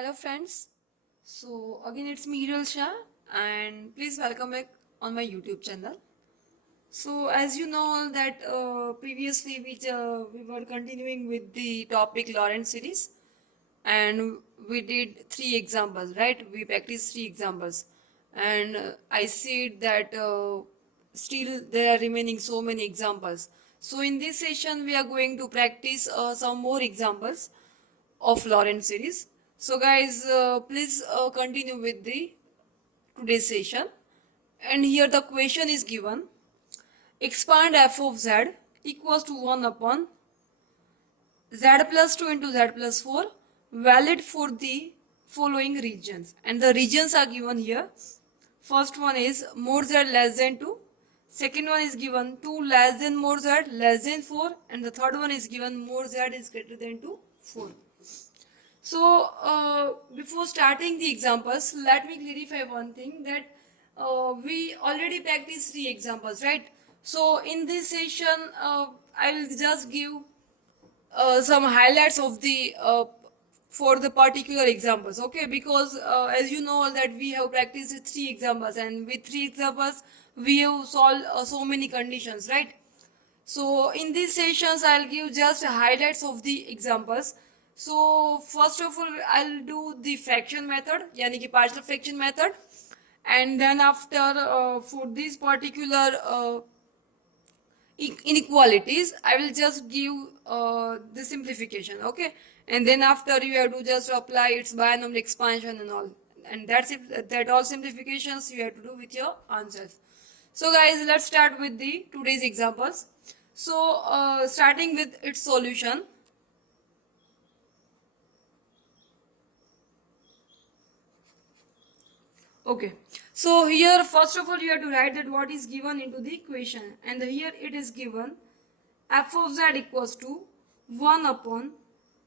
Hello friends. So again it's me Hirul Shah and please welcome back on my YouTube channel. So as you know that previously we were continuing with the topic Lorentz series and we did three examples, right? We practiced three examples and I see that still there are remaining so many examples. So in this session we are going to practice some more examples of Lorentz series. So guys, please continue with the today's session. And here the question is given: expand f of z equals to 1 upon z plus 2 into z plus 4, valid for the following regions. And the regions are given here. First one is more z less than 2. Second one is given 2 less than more z less than 4. And the third one is given more z is greater than 2, 4. So, before starting the examples, let me clarify one thing that we already practiced three examples, right? So, in this session, I'll just give some highlights of the for the particular examples, okay? Because as you know that we have practiced three examples, and with three examples we have solved so many conditions, right? So in these sessions, I'll give just highlights of the examples. So first of all, I'll do the fraction method, yani ki partial fraction method, and then after for this particular inequalities, I will just give the simplification, okay? And then after you have to just apply its binomial expansion and all, and that's it. That all simplifications you have to do with your answers. So guys, let's start with the today's examples. So starting with its solution. Okay, so here first of all you have to write that what is given into the equation, and here it is given f of z equals to 1 upon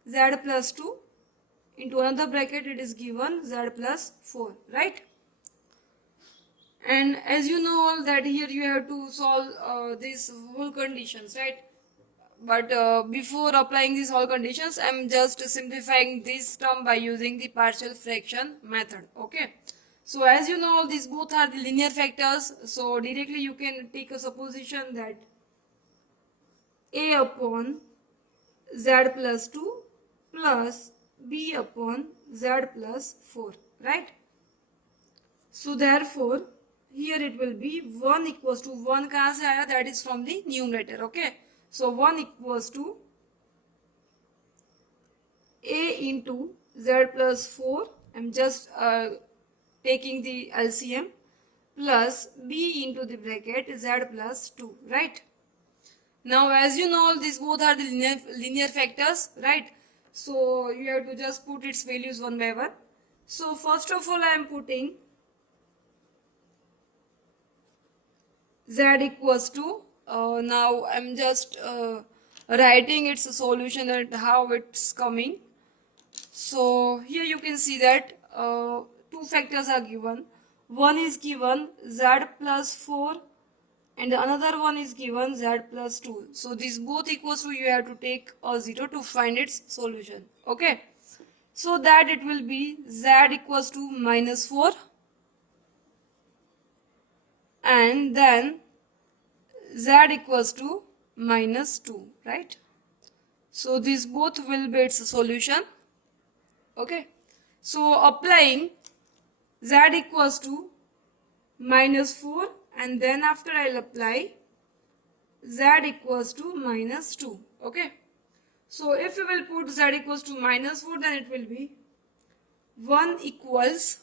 z plus 2 into another bracket it is given z plus 4, right? And as you know all that here you have to solve these whole conditions, right? But before applying these whole conditions, I'm just simplifying this term by using the partial fraction method, okay? So as you know, these both are the linear factors, so directly you can take a supposition that a upon z plus 2 plus b upon z plus 4, right? So therefore, here it will be 1 equals to 1 kahan se aaya, that is from the numerator, okay? So 1 equals to a into z plus 4, I'm just taking the LCM, plus b into the bracket z plus 2, right? Now as you know, these both are the linear factors, right? So you have to just put its values one by one. So first of all, I am putting z equals to, now I'm just writing its solution and how it's coming. So here you can see that two factors are given. One is given z plus 4 and another one is given z plus 2. So these both equals to, you have to take a 0 to find its solution, okay? So that it will be z equals to minus 4 and then z equals to minus 2, right? So these both will be its solution, okay? So applying z equals to minus 4 and then after I'll apply z equals to minus 2, okay? So if we will put z equals to minus 4, then it will be 1 equals,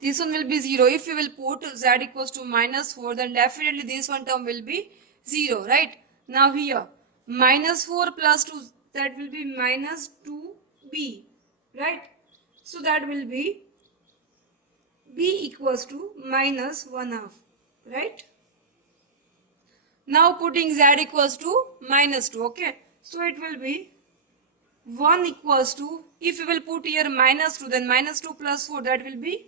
this one will be 0. If we will put z equals to minus 4, then definitely this one term will be 0, right? Now here, minus 4 plus 2, that will be minus 2b, right? So that will be b equals to minus 1 half, right? Now putting z equals to minus 2, okay? So it will be 1 equals to, if we will put here minus 2, then minus 2 plus 4, that will be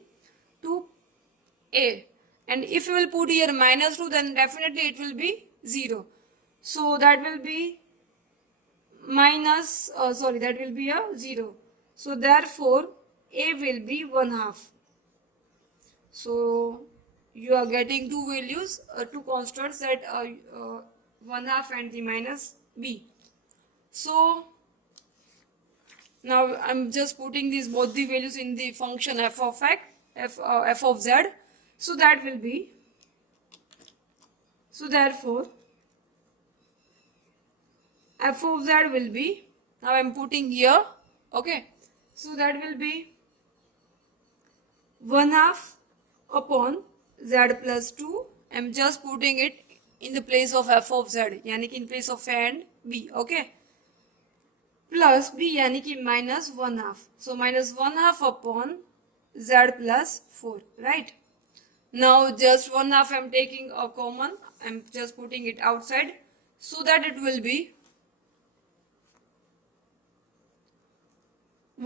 2a. And if we will put here minus 2, then definitely it will be 0. So that will be minus, that will be a 0. So therefore a will be 1/2. So you are getting two values, two constants, that 1/2 and the minus b. So now I'm just putting these both the values in the function f of x, f of z. So that will be, so therefore f of z will be, now I'm putting here, okay, so that will be 1/2 upon z plus 2. I'm just putting it in the place of f of z, यानी कि in place of a and b, okay, plus b यानी कि minus 1/2. So minus 1/2 upon z plus 4, right? Now just 1/2 I'm taking a common, I'm just putting it outside, so that it will be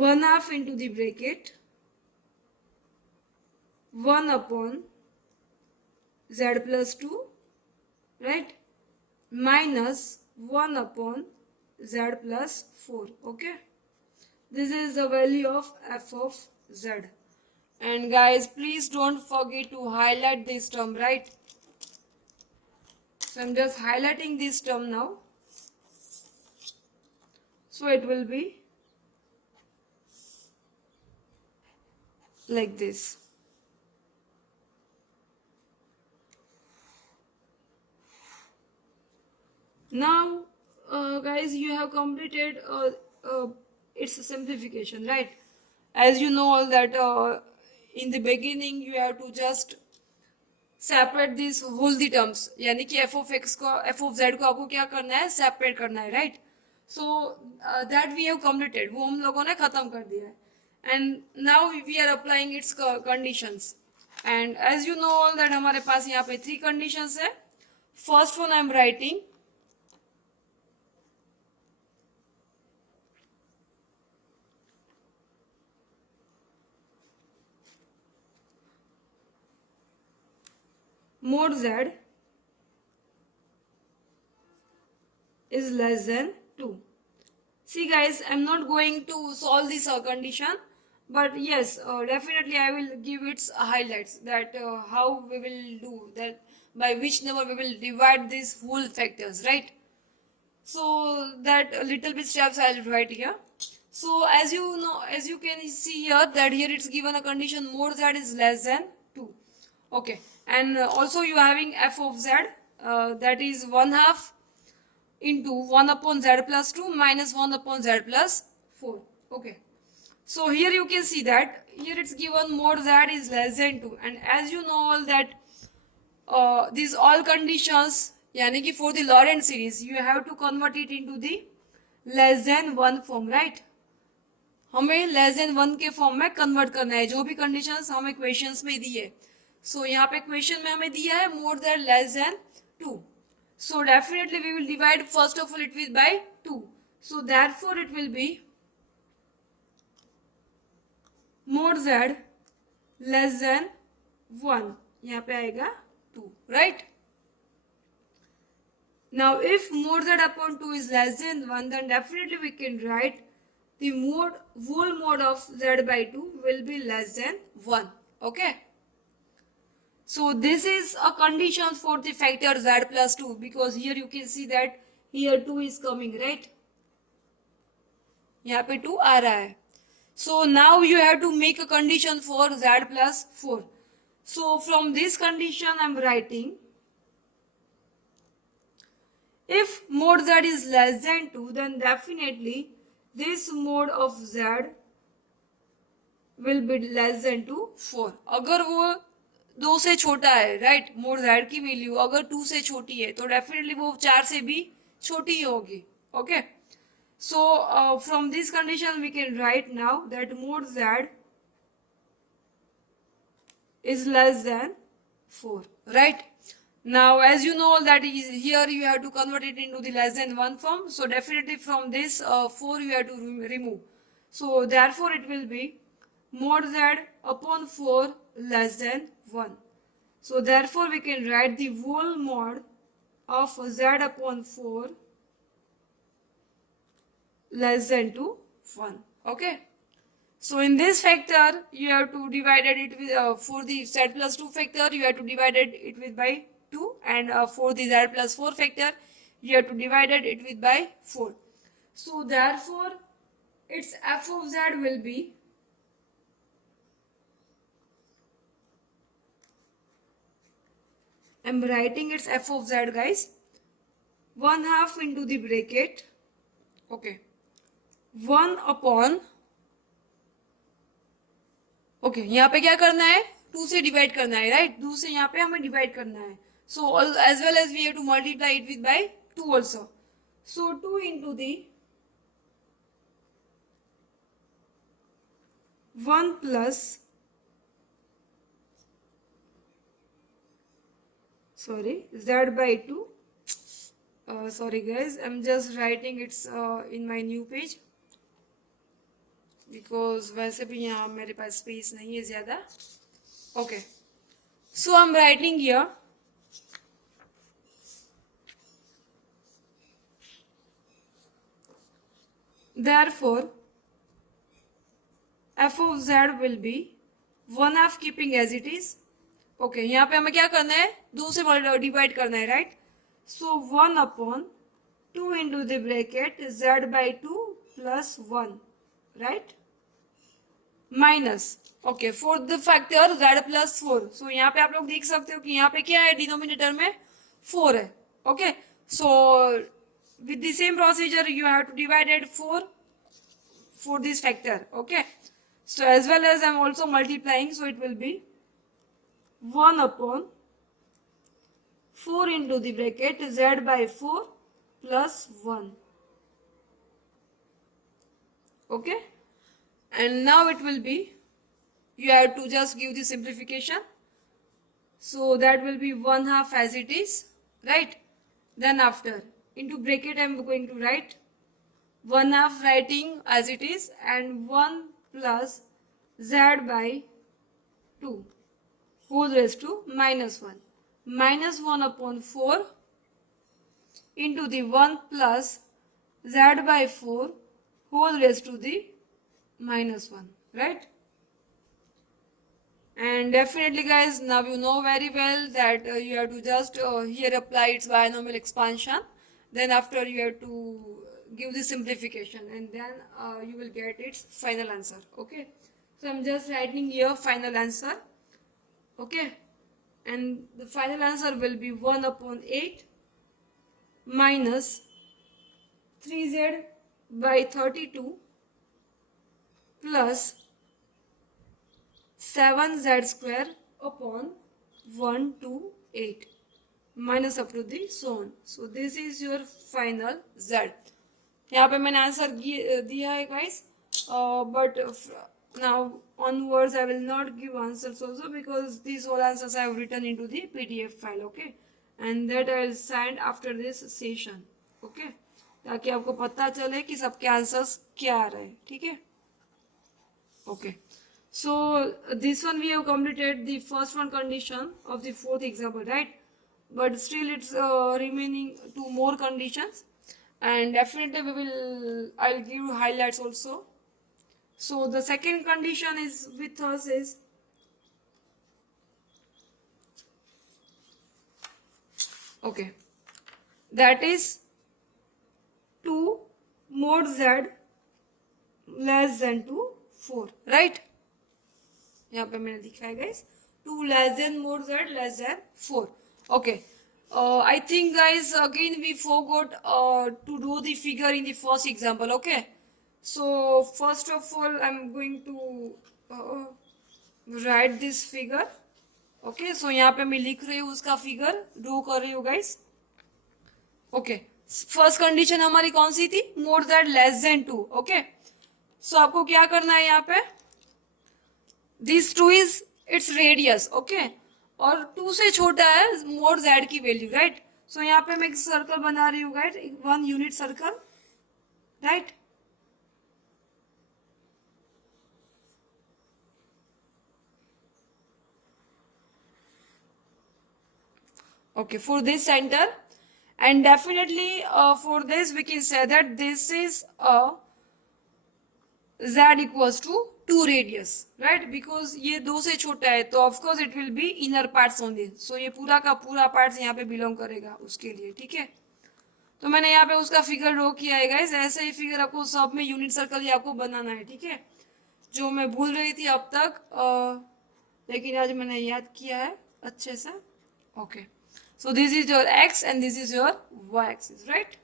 1/2 into the bracket 1 upon z plus 2, right, minus 1 upon z plus 4, okay. This is the value of f of z. And guys, please don't forget to highlight this term, right? So I'm just highlighting this term now. So it will be like this. Now guys, you have completed its simplification, right? As you know all that in the beginning you have to just separate this whole the terms, यानी कि F of X को, F of Z को आपको क्या करना है, separate करना है, right? So that we have completed, वो हम लोगों ने खत्म कर दिया है. And now we are applying its conditions. And as you know all that हमारे पास यहाँ पे 3 कंडीशंस है. First one I am writing mod z is less than 2. See guys, I'm not going to solve this condition, but yes, definitely I will give its highlights, that how we will do that, by which number we will divide these whole factors, right? So that little bit steps I'll write here. So as you know, as you can see here, that here it's given a condition mod z is less than 2, okay. And also you having f of z, that is 1/2 into 1 upon z plus 2 minus 1 upon z plus 4, okay. So here you can see that here it's given mod z is less than 2, and as you know all that these all conditions, यानी कि for the Lorentz series you have to convert it into the less than 1 form, right? हमें less than 1 के form में convert करना है, जो भी conditions हमें क्वेश्चंस में दी है. सो यहाँ पे क्वेश्चन में हमें दिया है mod than less than 2. So definitely we will divide first of all it will by 2. So therefore it will be mod Z less than 1, यहाँ पे आएगा 2, right? Now if mod Z upon 2 is less than 1, then definitely we can write the whole mod of z by 2 will be less than 1, okay. So this is a condition for the factor z plus 2, because here you can see that here 2 is coming, right? यहाँ पे 2 आ रहा है. So now you have to make a condition for z plus 4. So from this condition I am writing if mod z is less than 2, then definitely this mod of z will be less than to 4. अगर वो 2 से छोटा है, right, mode z की value अगर 2 से छोटी है तो डेफिनेटली वो 4 से भी छोटी होगी, okay. So from this condition we can write now that mod z is less than 4, right? Now as you know that is here you have to convert it into the less than 1 form, so definitely from this 4 you have to remove. So therefore it will be mod z upon 4 less than 1. So therefore we can write the whole mod of z upon 4 less than to 1, okay. So in this factor, you have to divide it with for the z plus 2 factor, you have to divide it with by 2, and for the z plus 4 factor, you have to divide it with by 4. So therefore, its f of z will be I'm writing its f of z, guys. 1/2 into the bracket, okay, 1 upon, okay यहाँ पे क्या करना है, 2 से divide करना है, right, 2 से यहाँ पे हमें डिवाइड करना है. So as well as we have to multiply it with by 2 also. So 2 into the 1 plus, sorry, z by 2. Sorry guys, I'm just writing it's in my new page because वैसे भी यहाँ मेरे पास space नहीं है ज़्यादा. Okay, so I'm writing here therefore f of z will be 1/2 keeping as it is. Okay यहाँ पे हमें क्या करना है, 2 से डिवाइड करना है, right. So 1 upon 2 into the bracket z by 2 plus 1, right, minus, okay, for the factor z plus 4. सो यहाँ पे आप लोग देख सकते हो कि यहाँ पे क्या है, डिनोमिनेटर में 4 है. Okay, so with the same procedure you have two divided 4 for this factor. Okay, so as well as I'm also multiplying, so it will be 1 upon 4 into the bracket z by 4 plus 1. Okay, and now it will be, you have to just give the simplification, so that will be 1/2 as it is, right. Then after into bracket I'm going to write 1/2 writing as it is, and 1 plus z by 2 whole raised to minus 1. Minus 1 upon 4 into the 1 plus z by 4 whole raised to the minus 1, right? And definitely guys, now you know very well that you have to just here apply its binomial expansion. Then after you have to give the simplification, and then you will get its final answer. Okay, so I'm just writing here final answer. Okay, and the final answer will be 1 upon 8 minus 3z by 32 plus 7z square upon 1 to 8 minus up to the so on. So this is your final z. यहाँ पे मैंने answer दिया है guys, but now onwards I will not give answers also because these all answers I have written into the PDF file. Okay, and that I will send after this session. Okay, ताकि आपको पता चले कि सबके answers क्या आ रहे हैं. ठीक है. Okay, so this one we have completed the first one condition of the fourth example, right? But still it's remaining 2 more conditions, and definitely I'll give you highlights also. So the second condition is with us is okay, that is 2 mod z less than to 4, right? यहाँ पे मैंने लिखा है guys, 2 less than mod z less than 4. Okay, I think guys again we forgot to do the figure in the first example. Okay, so first of all I'm going to write this figure. Okay, so यहाँ पे मैं लिख रही हूँ उसका figure, draw कर रही हूँ guys. Okay, फर्स्ट कंडीशन हमारी कौन सी थी, more that less than 2. Okay, so आपको क्या करना है, यहाँ पे this 2 is its radius. Okay, और 2 से छोटा है मोर जेड की वैल्यू, राइट. सो यहाँ पे मैं एक सर्कल बना रही हूँ guys, 1 unit circle, right. Okay, for this center, and definitely for this we can say that this is a z equals to 2 radius, right, because ये 2 से छोटा है तो of course it will be inner parts only, so ये पूरा का पूरा parts यहाँ पे बिलोंग करेगा उसके लिए, ठीक है। तो मैंने यहाँ पे उसका फिगर ड्रॉ किया है गाइस, ऐसे ही फिगर आपको सब में यूनिट सर्कल ही आपको बनाना है, ठीक है, जो मैं भूल रही थी अब तक, लेकिन आज मैंने याद किया है अच्छे से। Okay, so this is your x and this is your y axis, right?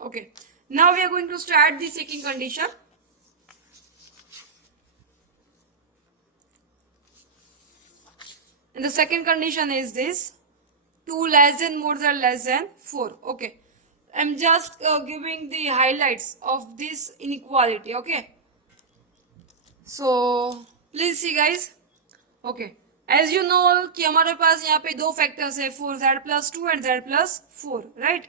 Okay, now we are going to start the second condition. And the second condition is this: 2 less than more than less than 4. Okay, I'm just giving the highlights of this inequality. Okay, so please see guys. Okay, as you know कि हमारे पास यहाँ पे दो factors है, 4z+2 and z+4, right,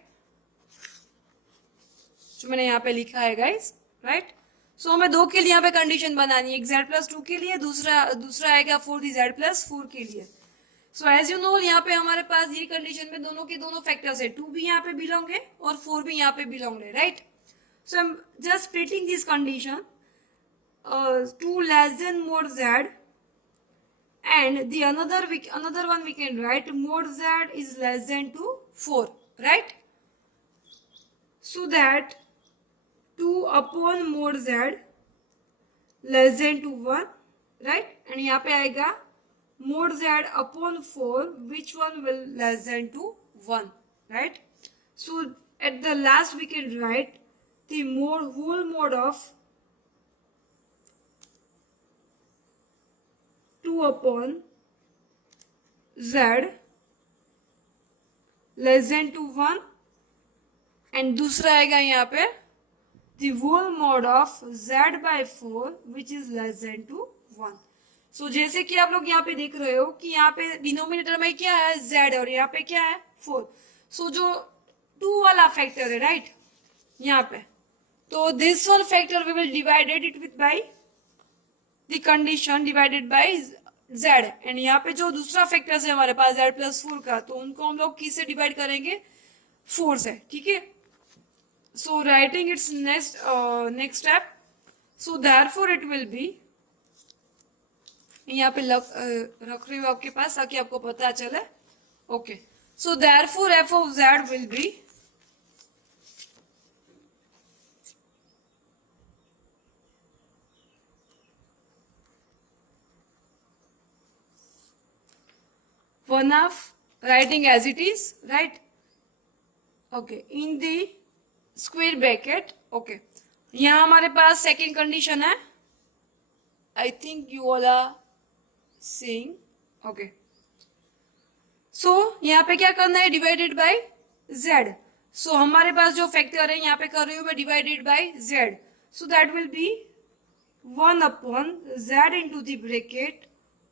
जो मैंने यहाँ पे लिखा है गाइस, राइट। सो हमें दो के लिए यहाँ पे कंडीशन बनानी है, एक z+2 के लिए, दूसरा आएगा फॉर दी z+4 के लिए। सो एज यू नो यहाँ पे हमारे पास ये कंडीशन में दोनों के दोनों फैक्टर्स है, 2 भी यहाँ पे बिलोंग है और 4 भी यहाँ पे बिलोंग है, right. So I am just splitting this condition, 2 less than more z, and the another one we can write mod z is less than to 4, right, so that 2 upon mod z less than to 1, right, and यहाँ पे आएगा mod z upon 4, which one will less than to 1, right. So at the last we can write the whole mod of 2 upon z less than to 1, and दूसरा आएगा यहाँ पे the whole mod of z/4 which is less than to 1. So जैसे कि आप लोग यहाँ पे देख रहे हो कि यहाँ पे डिनोमिनेटर में क्या है, z, और यहाँ पे क्या है, 4. So जो 2 वाला फैक्टर है, राइट, यहाँ पे, तो this one factor we will divided it with by the condition divided by z, and यहाँ पे जो दूसरा फैक्टर है हमारे पास z+4 का, तो उनको हम लोग किससे डिवाइड करेंगे, 4 से, ठीक है। So writing its next step, so therefore it will be, यहाँ पे रख रही हूँ आपके पास ताकि आपको पता चले। Okay, so therefore f of z will be one of writing as it is, right, okay, in the square bracket. Okay, यहाँ हमारे पास सेकेंड कंडीशन है, I think you all are seeing. Okay, so यहाँ पे क्या करना है, divided by z, सो हमारे पास जो फैक्टर है यहाँ पे कर रही हूँ मैं divided by z, so that will be 1 upon z into the bracket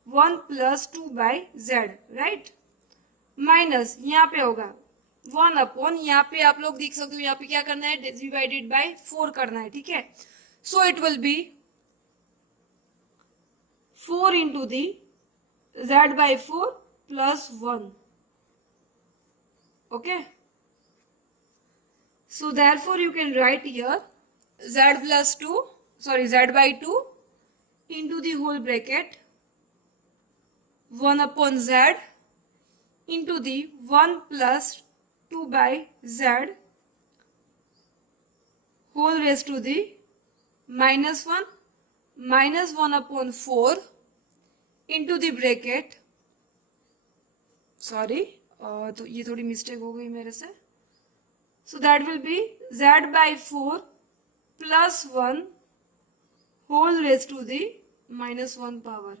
1 + 2 by z, right, minus यहाँ पे होगा 1 अपॉन, यहाँ पे आप लोग देख सकते हो यहाँ पे क्या करना है, डिवाइडेड बाय 4 करना है, ठीक है। सो it will B 4 into the z/4 plus 1, okay. So therefore you can write here z/2 into the whole bracket 1 upon z into the 1 + 2 by z whole raised to the -1 upon 4 into the bracket, sorry, तो ये थोड़ी mistake हो गई मेरे से, so that will be z/4 plus 1 whole raise to the -1 power.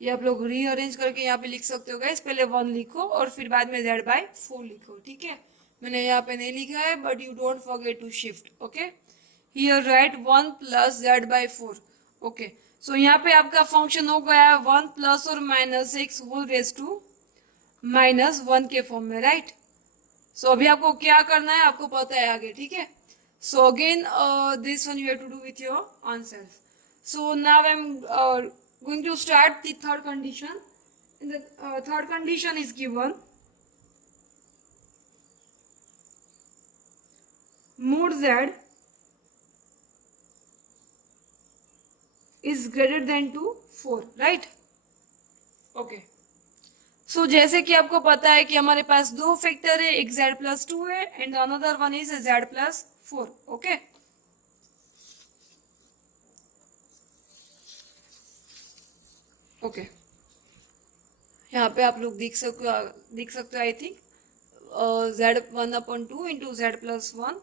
ये आप लोग रीअरेंज करके यहाँ पे लिख सकते हो गाइस, पहले 1 लिखो और फिर बाद में z/4 लिखो, ठीक है। मैंने यहाँ पे नहीं लिखा है, but you don't forget to shift, okay. Here right 1 + z/4, okay. So यहाँ पे आपका फंक्शन हो गया 1 + और -x होल रेज टू -1 के फॉर्म में, राइट। सो अभी आपको क्या करना है आपको पता है आगे, ठीक है। So again this one you have to do with your own self. So now I am going to start the third condition. And the third condition is given mod z greater than to 4, right? Okay, so जैसे कि आपको पता है कि हमारे पास दो factor है, एक z+2 है and another one is z+4. Okay, okay, यहाँ पे आप लोग देख सकते हो I think z1/2 into z+1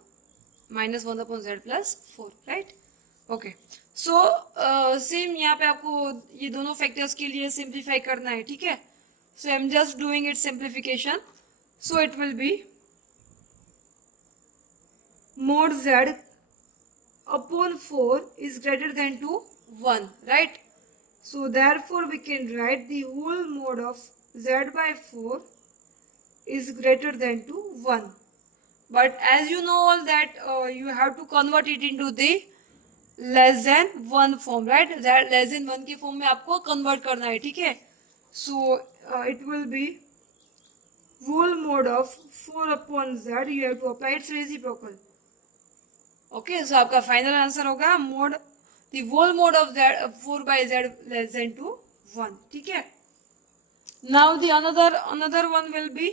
-1/z+4, right? Okay, so same यहाँ पे आपको ये दोनों फैक्टर्स के लिए सिंप्लीफाई करना है, ठीक है? So I am just doing it simplification. So it will be mod z upon 4 is greater than to 1, right? So therefore we can write the whole mod of z by 4 is greater than to 1. But as you know all that you have to convert it into the less than 1 form, right? That less than 1 के form में आपको convert करना है, ठीक है? So it will be whole mod of 4 upon z. You have to apply its reciprocal. Okay, so आपका final answer होगा mod the whole mod of z 4/z less than to 1, ठीक है? Now the another one will be,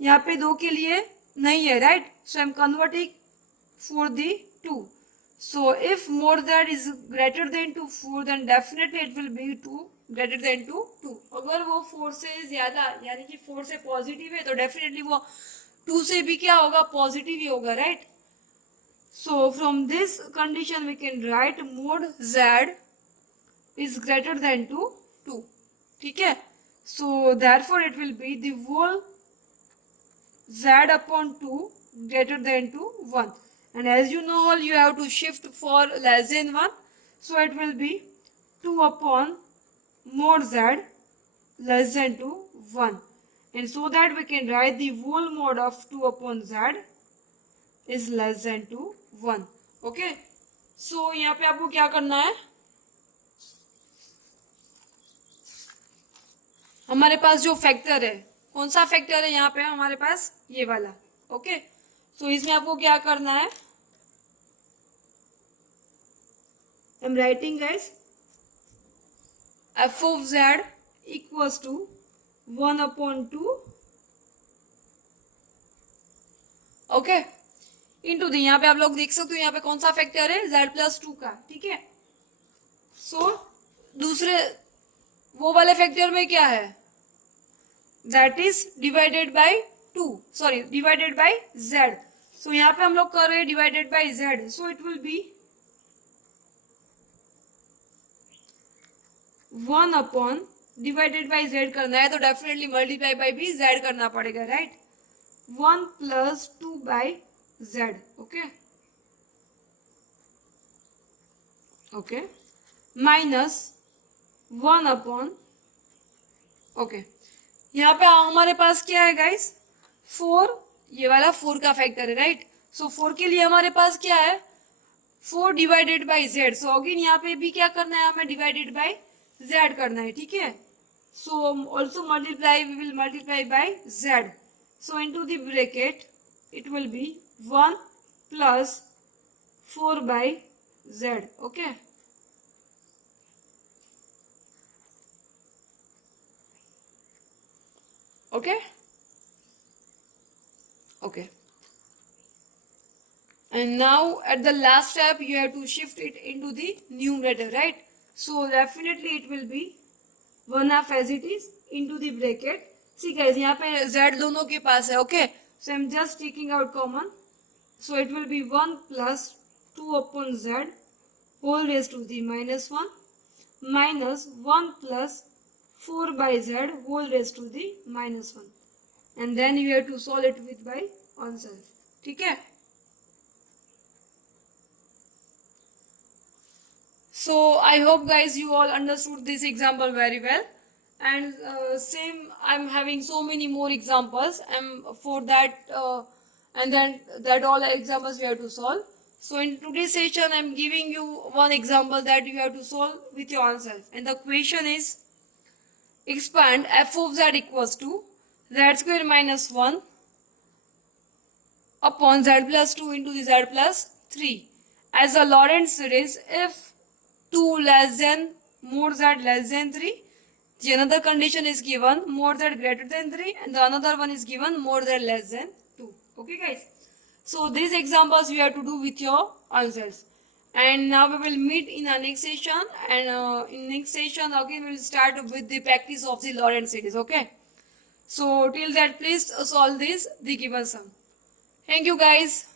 यहाँ पे दो के लिए नहीं है, right? So I am converting for the 2. So if mod z is greater than to 4 then definitely it will be 2 greater than to 2. अगर वो 4 से ज्यादा यानी कि 4 से पॉजिटिव है तो डेफिनेटली वो 2 से भी क्या होगा, पॉजिटिव ही होगा, right? So from this condition we can write mod z is greater than to 2, ठीक है? So therefore it will be the whole z upon 2 greater than to 1, and as you know all you have to shift for less than 1, so it will be 2 upon mod z less than to 1, and so that we can write the whole mod of 2 upon z is less than to 1. Okay, so यहाँ पे आपको क्या करना है, हमारे पास जो factor है, कौन सा फैक्टर है यहाँ पे हमारे पास, ये वाला. ओके, सो इसमें आपको क्या करना है, I am writing guys f of z equals to 1/2 okay into the, यहाँ पे आप लोग देख सकते हो यहाँ पे कौन सा फैक्टर है, z+2 का, ठीक है? सो दूसरे वो वाले फैक्टर में क्या है, that is divided by 2, sorry divided by z. So यहाँ पे हम लोग कर रहे हैं divided by z, so it will be 1 upon divided by z करना है तो डेफिनेटली मल्टीप्लाई बाय भी z करना पड़ेगा, right? 1 + 2 by z. Okay, minus 1 upon, okay, यहाँ पे हमारे पास क्या है गाइस, 4, ये वाला 4 का फैक्टर है, राइट? सो 4 के लिए हमारे पास क्या है, 4 divided by z. So again यहाँ पे भी क्या करना है, हमें डिवाइडेड बाय z करना है, ठीक है? So also multiply, we will multiply by z. So into the bracket it will be 1 plus 4 by z. Okay, okay, okay, and now at the last step you have to shift it into the numerator, right? So definitely it will be 1/2 as it is into the bracket. See guys, यहाँ पे z दोनों के पास है, okay? So I'm just taking out common. So it will be 1 plus 2 upon z whole raised to the -1 minus 1 plus 4 by z whole raised to the -1. And then you have to solve it with by oneself. ठीक है? So I hope guys you all understood this example very well. And same I'm having so many more examples and for that and then that all examples we have to solve. So in today's session I'm giving you one example that you have to solve with your own self, and the question is expand f of z equals to z² minus 1 upon z plus 2 into the z plus 3 as a Lorentz series if 2 less than, more than less than 3. The another condition is given more than greater than 3, and the another one is given more than less than 2. Okay guys, so these examples you have to do with your answers. And now we will meet in our next session, and in next session again we will start with the practice of the Lorentz series. Okay, so till that please solve this the given sum. Thank you guys.